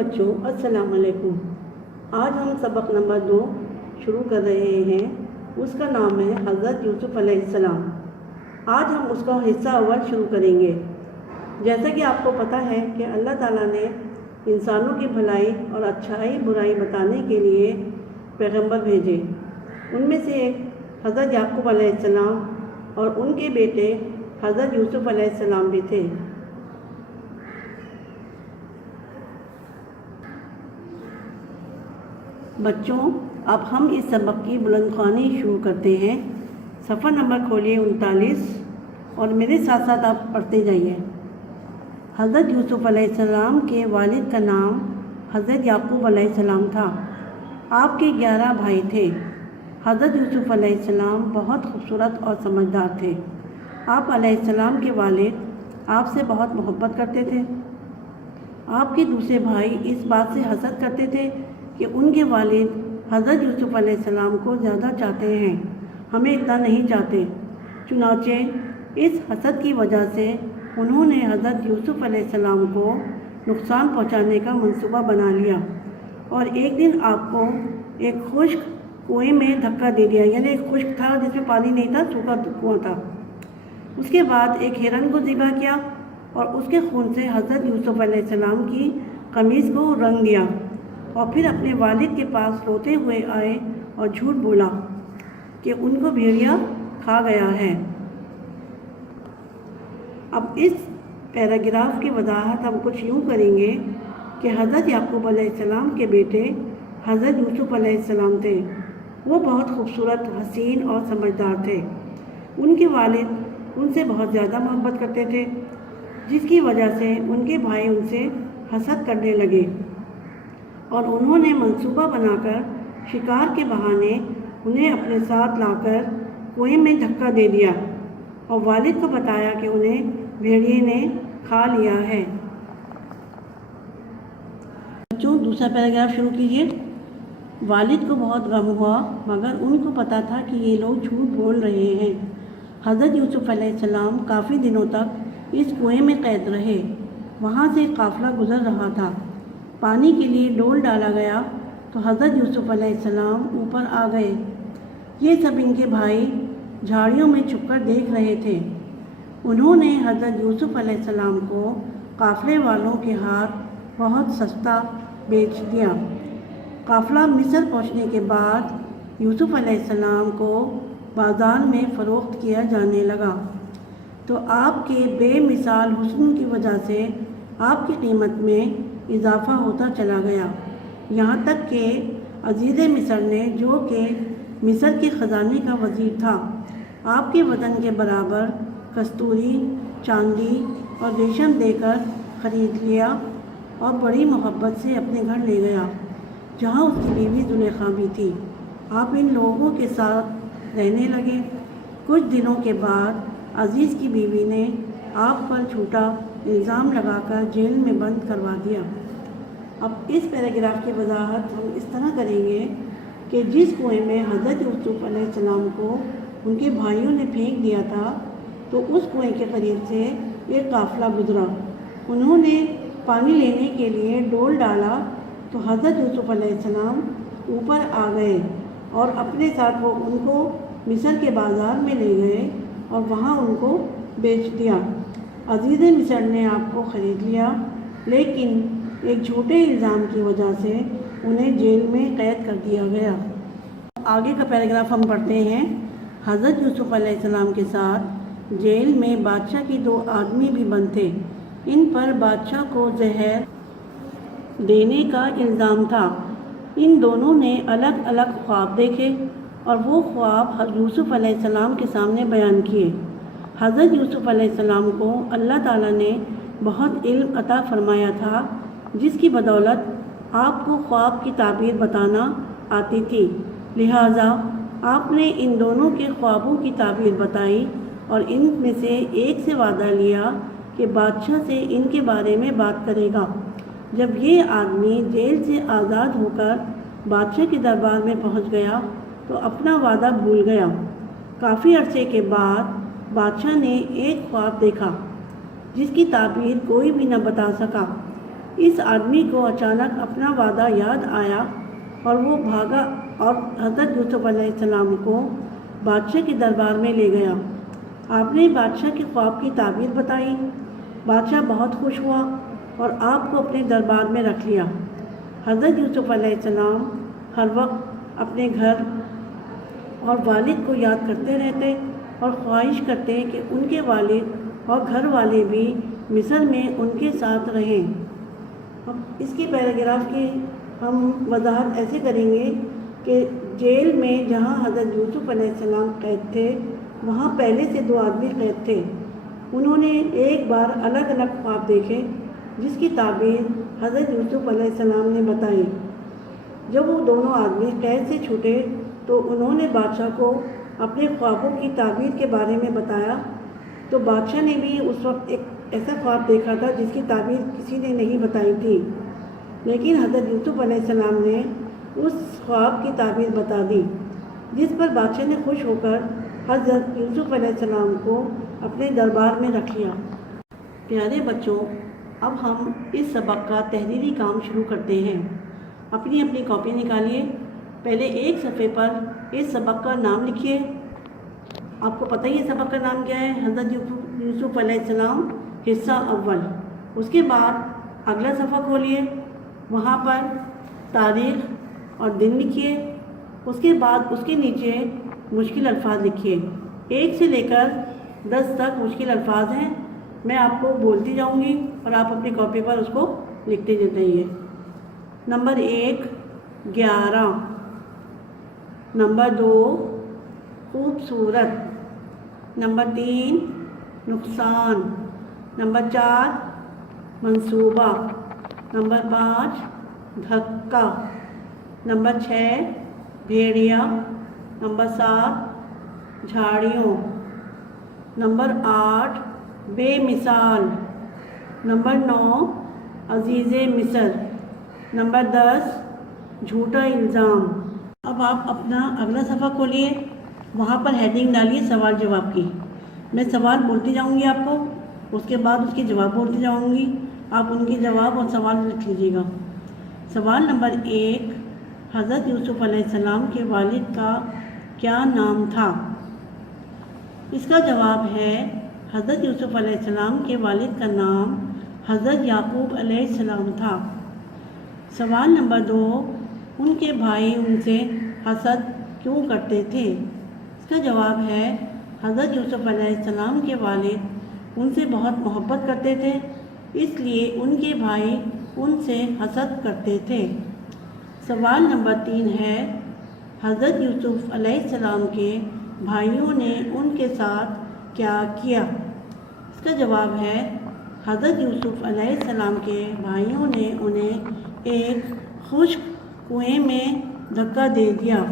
بچوں السلام علیکم۔ آج ہم سبق نمبر 2 شروع کر رہے ہیں۔ اس کا نام ہے حضرت یوسف علیہ السلام۔ آج ہم اس کا حصہ اول شروع کریں گے۔ جیسا کہ آپ کو پتہ ہے کہ اللہ تعالیٰ نے انسانوں کی بھلائی اور اچھائی برائی بتانے کے لیے پیغمبر بھیجے۔ ان میں سے ایک حضرت یعقوب علیہ السلام اور ان کے بیٹے حضرت یوسف علیہ السلام بھی تھے۔ بچوں اب ہم اس سبق کی بلند خوانی شروع کرتے ہیں۔ صفحہ نمبر کھولیے 39 اور میرے ساتھ ساتھ آپ پڑھتے جائیے۔ حضرت یوسف علیہ السلام کے والد کا نام حضرت یعقوب علیہ السلام تھا۔ آپ کے 11 بھائی تھے۔ حضرت یوسف علیہ السلام بہت خوبصورت اور سمجھدار تھے۔ آپ علیہ السلام کے والد آپ سے بہت محبت کرتے تھے۔ آپ کے دوسرے بھائی اس بات سے حسد کرتے تھے کہ ان کے والد حضرت یوسف علیہ السلام کو زیادہ چاہتے ہیں، ہمیں اتنا نہیں چاہتے۔ چنانچہ اس حسد کی وجہ سے انہوں نے حضرت یوسف علیہ السلام کو نقصان پہنچانے کا منصوبہ بنا لیا اور ایک دن آپ کو ایک خشک کنویں میں دھکا دے دیا، یعنی ایک خشک تھا جس میں پانی نہیں تھا، سوکھا کنواں تھا۔ اس کے بعد ایک ہرن کو ذبح کیا اور اس کے خون سے حضرت یوسف علیہ السلام کی قمیص کو رنگ دیا اور پھر اپنے والد کے پاس روتے ہوئے آئے اور جھوٹ بولا کہ ان کو بھیڑیا کھا گیا ہے۔ اب اس پیراگراف کی وضاحت ہم کچھ یوں کریں گے کہ حضرت یعقوب علیہ السلام کے بیٹے حضرت یوسف علیہ السلام تھے۔ وہ بہت خوبصورت، حسین اور سمجھدار تھے۔ ان کے والد ان سے بہت زیادہ محبت کرتے تھے، جس کی وجہ سے ان کے بھائی ان سے حسد کرنے لگے اور انہوں نے منصوبہ بنا کر شکار کے بہانے انہیں اپنے ساتھ لا کر کنویں میں دھکا دے دیا اور والد کو بتایا کہ انہیں بھیڑیے نے کھا لیا ہے۔ بچوں دوسرا پیراگراف شروع کیجیے۔ والد کو بہت غم ہوا مگر ان کو پتا تھا کہ یہ لوگ جھوٹ بول رہے ہیں۔ حضرت یوسف علیہ السلام کافی دنوں تک اس کنویں میں قید رہے۔ وہاں سے قافلہ گزر رہا تھا۔ پانی کے لیے ڈول ڈالا گیا تو حضرت یوسف علیہ السلام اوپر آ گئے۔ یہ سب ان کے بھائی جھاڑیوں میں چھپ کر دیکھ رہے تھے۔ انہوں نے حضرت یوسف علیہ السلام کو قافلے والوں کے ہاتھ بہت سستا بیچ دیا۔ قافلہ مصر پہنچنے کے بعد یوسف علیہ السلام کو بازار میں فروخت کیا جانے لگا تو آپ کے بے مثال حسن کی وجہ سے آپ کی قیمت میں اضافہ ہوتا چلا گیا، یہاں تک کہ عزیز مصر نے، جو کہ مصر کے خزانے کا وزیر تھا، آپ کے وزن کے برابر کستوری، چاندی اور ریشم دے کر خرید لیا اور بڑی محبت سے اپنے گھر لے گیا، جہاں اس کی بیوی زلیخا بھی تھی۔ آپ ان لوگوں کے ساتھ رہنے لگے۔ کچھ دنوں کے بعد عزیز کی بیوی نے آپ پر جھوٹا الزام لگا کر جیل میں بند کروا دیا۔ اب اس پیراگراف کی وضاحت ہم اس طرح کریں گے کہ جس کنویں میں حضرت یوسف علیہ السلام کو ان کے بھائیوں نے پھینک دیا تھا تو اس کنویں کے قریب سے ایک قافلہ گزرا۔ انہوں نے پانی لینے کے لیے ڈول ڈالا تو حضرت یوسف علیہ السلام اوپر آ گئے اور اپنے ساتھ وہ ان کو مصر کے بازار میں لے گئے اور وہاں ان کو بیچ دیا۔ عزیز مصر نے آپ کو خرید لیا، لیکن ایک جھوٹے الزام کی وجہ سے انہیں جیل میں قید کر دیا گیا۔ آگے کا پیراگراف ہم پڑھتے ہیں۔ حضرت یوسف علیہ السلام کے ساتھ جیل میں بادشاہ کی 2 آدمی بھی بند تھے۔ ان پر بادشاہ کو زہر دینے کا الزام تھا۔ ان دونوں نے الگ الگ خواب دیکھے اور وہ خواب یوسف علیہ السلام کے سامنے بیان کیے۔ حضرت یوسف علیہ السلام کو اللہ تعالیٰ نے بہت علم عطا فرمایا تھا، جس کی بدولت آپ کو خواب کی تعبیر بتانا آتی تھی، لہٰذا آپ نے ان دونوں کے خوابوں کی تعبیر بتائی اور ان میں سے ایک سے وعدہ لیا کہ بادشاہ سے ان کے بارے میں بات کرے گا۔ جب یہ آدمی جیل سے آزاد ہو کر بادشاہ کے دربار میں پہنچ گیا تو اپنا وعدہ بھول گیا۔ کافی عرصے کے بعد بادشاہ نے ایک خواب دیکھا جس کی تعبیر کوئی بھی نہ بتا سکا۔ اس آدمی کو اچانک اپنا وعدہ یاد آیا اور وہ بھاگا اور حضرت یوسف علیہ السلام کو بادشاہ کے دربار میں لے گیا۔ آپ نے بادشاہ کے خواب کی تعبیر بتائی۔ بادشاہ بہت خوش ہوا اور آپ کو اپنے دربار میں رکھ لیا۔ حضرت یوسف علیہ السلام ہر وقت اپنے گھر اور والد کو یاد کرتے رہتے اور خواہش کرتے کہ ان کے والد اور گھر والے بھی مصر میں ان کے ساتھ رہیں۔ اب اس کی پیراگراف کی ہم وضاحت ایسے کریں گے کہ جیل میں جہاں حضرت یوسف علیہ السلام قید تھے وہاں پہلے سے 2 آدمی قید تھے۔ انہوں نے ایک بار الگ الگ خواب دیکھے جس کی تعبیر حضرت یوسف علیہ السلام نے بتائی۔ جب وہ دونوں آدمی قید سے چھوٹے تو انہوں نے بادشاہ کو اپنے خوابوں کی تعبیر کے بارے میں بتایا، تو بادشاہ نے بھی اس وقت ایک ایسا خواب دیکھا تھا جس کی تعبیر کسی نے نہیں بتائی تھی، لیکن حضرت یوسف علیہ السلام نے اس خواب کی تعبیر بتا دی، جس پر بادشاہ نے خوش ہو کر حضرت یوسف علیہ السلام کو اپنے دربار میں رکھ لیا۔ پیارے بچوں، اب ہم اس سبق کا تحریری کام شروع کرتے ہیں۔ اپنی اپنی کاپی نکالیے۔ پہلے ایک صفحے پر اس سبق کا نام لکھیے۔ آپ کو پتہ ہی ہے سبق کا نام کیا ہے، حضرت یوسف علیہ السلام حصہ اول۔ اس کے بعد اگلا صفحہ کھولیے، وہاں پر تاریخ اور دن لکھیے۔ اس کے بعد اس کے نیچے مشکل الفاظ لکھیے۔ 1 سے لے کر 10 تک مشکل الفاظ ہیں، میں آپ کو بولتی جاؤں گی اور آپ اپنی کاپی پر اس کو لکھتے جائیے۔ نمبر 1 11، نمبر 2 خوبصورت، نمبر 3 نقصان، نمبر 4 منصوبہ، نمبر 5 دھکا، نمبر 6 بھیڑیا، نمبر 7 جھاڑیوں، نمبر 8 بے مثال، نمبر 9 عزیز مصر، نمبر 10 جھوٹا الزام۔ اب آپ اپنا اگلا صفحہ کھولیے، وہاں پر ہیڈنگ ڈالیے سوال جواب کی۔ میں سوال بولتی جاؤں گی آپ کو، اس کے بعد اس کے جواب بولتی جاؤں گی، آپ ان کے جواب اور سوال لکھ لیجیے گا۔ سوال نمبر 1، حضرت یوسف علیہ السلام کے والد کا کیا نام تھا؟ اس کا جواب ہے حضرت یوسف علیہ السلام کے والد کا نام حضرت یعقوب علیہ السلام تھا۔ سوال نمبر 2، ان کے بھائی ان سے حسد کیوں کرتے تھے؟ اس کا جواب ہے حضرت یوسف علیہ السلام کے والد ان سے بہت محبت کرتے تھے، اس لیے ان کے بھائی ان سے حسد کرتے تھے۔ سوال نمبر 3 ہے، حضرت یوسف علیہ السلام کے بھائیوں نے ان کے ساتھ کیا کیا؟ اس کا جواب ہے حضرت یوسف علیہ السلام کے بھائیوں نے انہیں ایک خشک کنویں میں دھکا دے دیا۔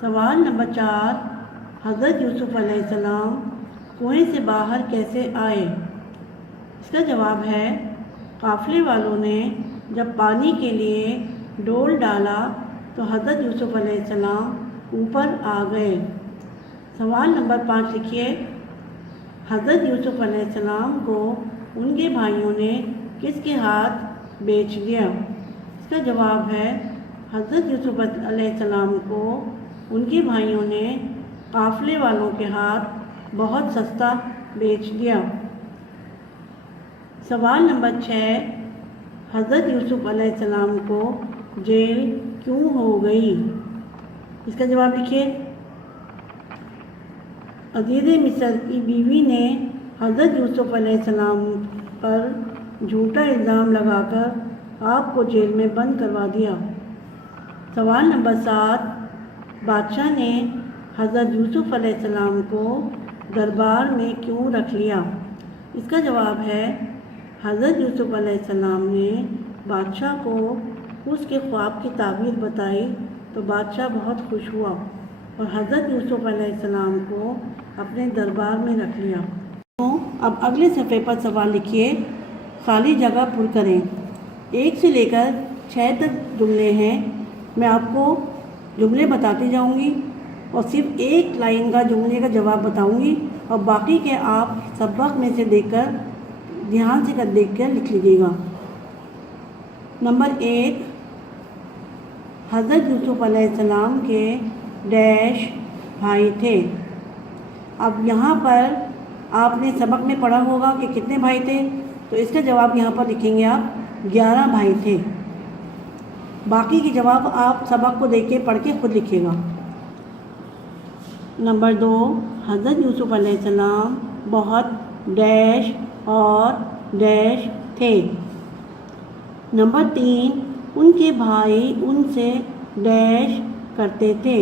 سوال نمبر 4، حضرت یوسف علیہ السلام کنویں سے باہر کیسے آئے؟ اس کا جواب ہے قافلے والوں نے جب پانی کے لیے ڈول ڈالا تو حضرت یوسف علیہ السلام اوپر آ گئے۔ سوال نمبر 5 لکھیے، حضرت یوسف علیہ السلام کو ان کے بھائیوں نے کس کے ہاتھ بیچ دیا؟ اس کا جواب ہے حضرت یوسف علیہ السلام کو ان کے بھائیوں نے قافلے والوں کے ہاتھ بہت سستا بیچ دیا۔ سوال نمبر 6، حضرت یوسف علیہ السلام کو جیل کیوں ہو گئی؟ اس کا جواب لکھیے، عزیز مصر کی بیوی نے حضرت یوسف علیہ السلام پر جھوٹا الزام لگا کر آپ کو جیل میں بند کروا دیا۔ سوال نمبر 7، بادشاہ نے حضرت یوسف علیہ السلام کو دربار میں کیوں رکھ لیا؟ اس کا جواب ہے حضرت یوسف علیہ السلام نے بادشاہ کو اس کے خواب کی تعبیر بتائی تو بادشاہ بہت خوش ہوا اور حضرت یوسف علیہ السلام کو اپنے دربار میں رکھ لیا۔ اب اگلے صفحے پر سوال لکھیے، خالی جگہ پر کریں۔ 1 سے لے کر 6 تک جملے ہیں، میں آپ کو جملے بتاتی جاؤں گی اور صرف ایک لائن کا جملے کا جواب بتاؤں گی اور باقی کے آپ سبق میں سے دیکھ کر دھیان سے دیکھ کر لکھ لیجیے گا۔ نمبر 1، حضرت یوسف علیہ السلام کے ڈیش بھائی تھے۔ اب یہاں پر آپ نے سبق میں پڑھا ہوگا کہ کتنے بھائی تھے، تو اس کا جواب یہاں پر لکھیں گے آپ 11 بھائی تھے۔ باقی کے جواب آپ سبق کو دیکھ کے پڑھ کے خود لکھیے گا۔ نمبر 2، حضرت یوسف علیہ السلام بہت ڈیش اور ڈیش تھے۔ نمبر 3، ان کے بھائی ان سے ڈیش کرتے تھے۔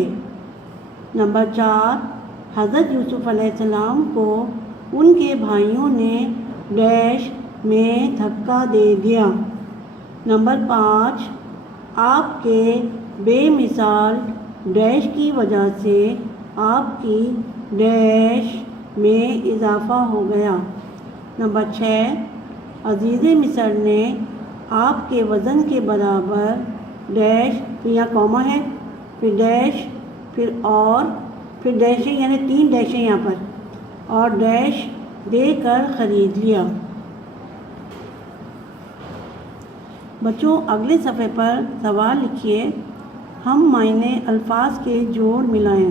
نمبر 4، حضرت یوسف علیہ السلام کو ان کے بھائیوں نے ڈیش میں دھکا دے دیا۔ نمبر 5، آپ کے بے مثال ڈیش کی وجہ سے آپ کی ڈیش میں اضافہ ہو گیا۔ نمبر 6، عزیز مصر نے آپ کے وزن کے برابر ڈیش، پھر یہاں کوما ہے، پھر ڈیش، پھر ڈیش ہے، یعنی 3 ڈیش ہیں یہاں پر، اور ڈیش دے کر خرید لیا۔ بچوں اگلے صفحے پر سوال لکھیے، ہم معنی الفاظ کے جوڑ ملائیں۔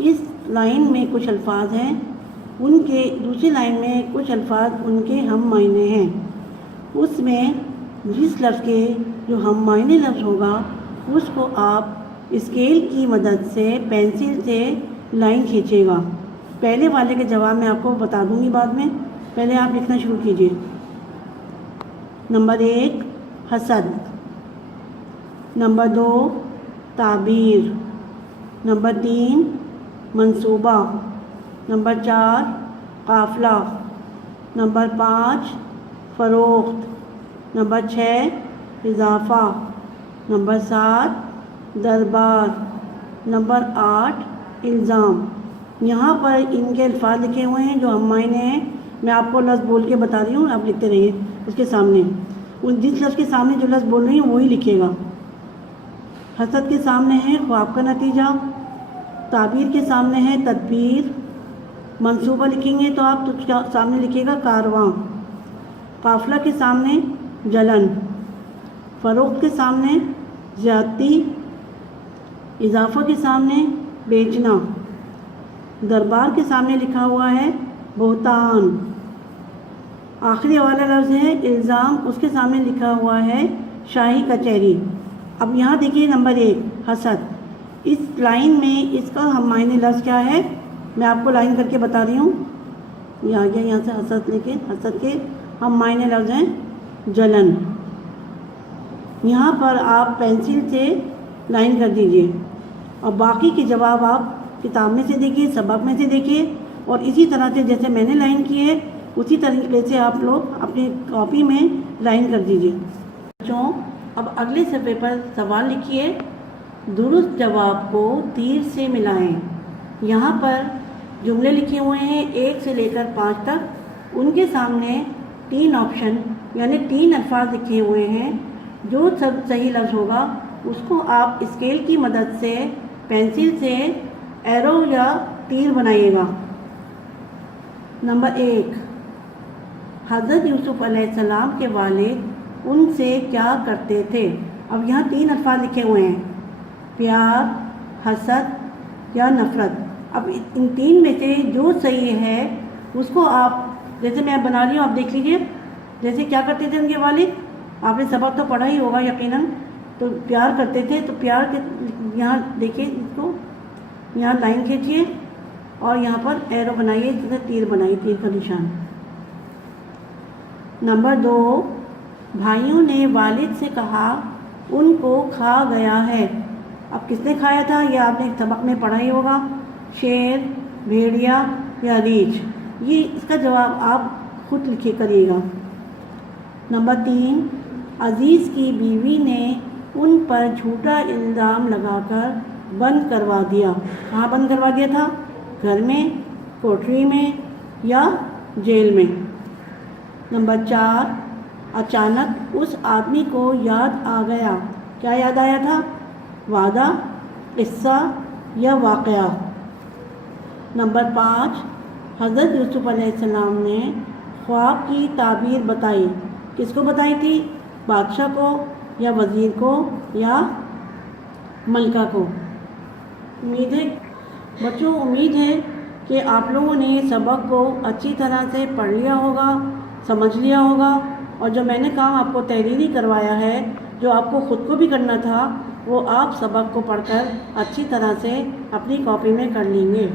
اس لائن میں کچھ الفاظ ہیں، ان کے دوسری لائن میں کچھ الفاظ ان کے ہم معنی ہیں۔ اس میں جس لفظ کے جو ہم معنی لفظ ہوگا اس کو آپ اسکیل کی مدد سے پینسل سے لائن کھینچے گا۔ پہلے والے کے جواب میں آپ کو بتا دوں گی بعد میں، پہلے آپ لکھنا شروع کیجیے۔ نمبر 1، حسد۔ نمبر 2، تعبیر۔ نمبر 3، منصوبہ۔ نمبر 4، قافلہ۔ نمبر 5، فروخت۔ نمبر 6، اضافہ۔ نمبر 7، دربار۔ نمبر 8، الزام۔ یہاں پر ان کے الفاظ لکھے ہوئے ہیں جو ہم معنی ہیں، میں آپ کو لفظ بول کے بتا رہی ہوں، آپ لکھتے رہیے اس کے سامنے، جس لفظ کے سامنے جو لفظ بول رہی ہوں وہی لکھیے گا۔ حسد کے سامنے ہے خواب کا نتیجہ، تعبیر کے سامنے ہے تدبیر، منصوبہ لکھیں گے تو آپ سامنے لکھیے گا کارواں، قافلہ کے سامنے جلن، فروخت کے سامنے زیادتی، اضافہ کے سامنے بیچنا، دربار کے سامنے لکھا ہوا ہے بہتان، آخری والا لفظ ہے الزام، اس کے سامنے لکھا ہوا ہے شاہی کچہری۔ اب یہاں دیکھیے نمبر 1، حسد۔ اس لائن میں اس کا ہم معنی لفظ کیا ہے، میں آپ کو لائن کر کے بتا رہی ہوں، یہ آ گیا یہاں سے حسد لے کے، حسد کے ہم معنی لفظ ہیں جلن۔ یہاں پر آپ پینسل سے لائن کر دیجئے، اور باقی کے جواب آپ کتاب میں سے دیکھیے، سبق میں سے دیکھیے، اور اسی طرح سے جیسے میں نے لائن کی ہے اسی طریقے سے آپ لوگ اپنی کاپی میں لائن کر دیجئے۔ بچوں اب اگلے صفحے پر سوال لکھیے، درست جواب کو تیر سے ملائیں۔ یہاں پر جملے لکھے ہوئے ہیں 1 سے لے کر 5 تک، ان کے سامنے 3 آپشن یعنی 3 الفاظ لکھے ہوئے ہیں، جو سب صحیح لفظ ہوگا اس کو آپ اسکیل کی مدد سے پینسل سے ایرو یا تیر بنائیے گا۔ نمبر 1، حضرت یوسف علیہ السلام کے والد ان سے کیا کرتے تھے۔ اب یہاں 3 الفاظ لکھے ہوئے ہیں، پیار، حسد یا نفرت۔ اب ان 3 میں سے جو صحیح ہے اس کو آپ، جیسے میں بنا رہی ہوں آپ دیکھ لیجئے، جیسے کیا کرتے تھے ان کے والد، آپ نے سبق تو پڑھا ہی ہوگا یقیناً، تو پیار کرتے تھے، تو پیار کے یہاں دیکھیے، اس کو یہاں لائن کھینچیے اور یہاں پر ایرو بنائیے، جیسے تیر بنائیے، تیر کا نشان۔ نمبر 2، بھائیوں نے والد سے کہا ان کو کھا گیا ہے۔ اب کس نے کھایا تھا، یہ آپ نے سبق میں پڑھا ہی ہوگا، شیر، بھیڑیا یا ریچھ۔ یہ اس کا جواب آپ خود لکھے کریے گا۔ نمبر 3، عزیز کی بیوی نے ان پر جھوٹا الزام لگا کر بند کروا دیا۔ کہاں بند کروا دیا تھا، گھر میں، کوٹری میں یا جیل میں۔ نمبر 4، اچانک اس آدمی کو یاد آ گیا۔ کیا یاد آیا تھا، وعدہ، قصہ یا واقعہ۔ نمبر 5، حضرت یوسف علیہ السلام نے خواب کی تعبیر بتائی۔ کس کو بتائی تھی، بادشاہ کو یا وزیر کو یا ملکہ کو۔ امید ہے کہ آپ لوگوں نے سبق کو اچھی طرح سے پڑھ لیا ہوگا، سمجھ لیا ہوگا، اور جو میں نے کام آپ کو تحریری کروایا ہے، جو آپ کو خود کو بھی کرنا تھا، وہ آپ سبق کو پڑھ کر اچھی طرح سے اپنی کاپی میں کر لیں گے۔